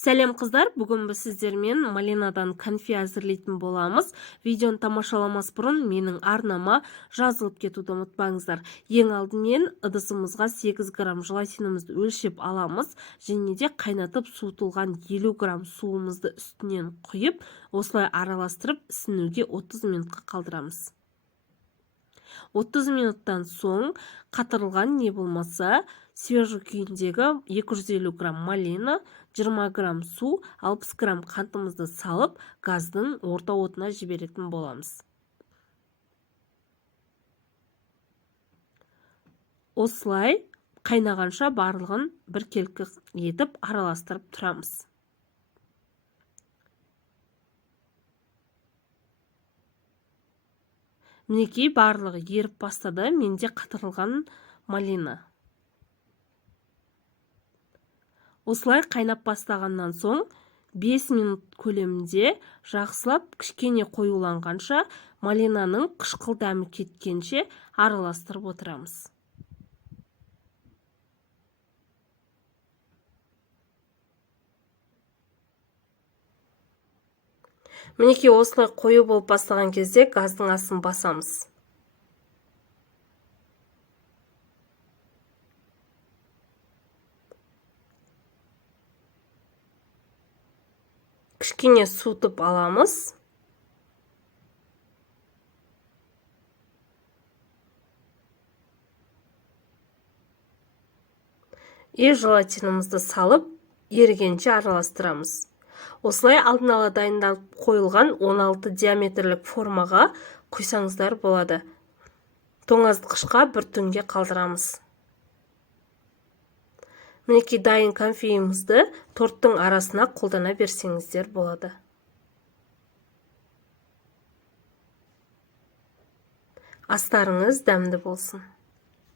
Сәлем қыздар, бүгін біз сіздермен малинадан конфи әзірлейтін боламыз. Видеоны тамашаламас бұрын менің арнама жазылып кетуді ұмытпаңыздар. Ең алдымен ыдысымызға 8 грамм желатинімізді өлшеп аламыз. Және де қайнатып суытылған 50 грамм суымызды үстінен құйып, осылай араластырып ісінуге 30 минутқа қалдырамыз. 30 минуттан соң қатырылған не болмаса свежий күйіндегі 250 грамм малина, 20 грамм су, 60 грамм қантымызды салып, газдың орта отына жіберетін боламыз. Осылай қайнағанша барлығын біркелкі етіп араластырып тұрамыз. Мінекей барлығы еріп бастады, менде қатырылған малина. Осылай қайнап бастағаннан соң 5 минут көлемінде жақсылап кішкене қоюланғанша малинаның қышқыл дәмі кеткенше араластырып отырамыз. Мінекей осылай қою болып бастаған кезде газдың астын басамыз. Кішкене суытып аламыз. Желатинімізді салып, ерігенше араластырамыз. Осылай алдын ала дайындалып қойылған 16 диаметрлік формаға құйсаңыздар болады. Тоңазытқышқа бір түнге қалдырамыз. Мінекей дайын конфиімізді торттың арасына қолдана берсеңіздер болады. Астарыңыз дәмді болсын.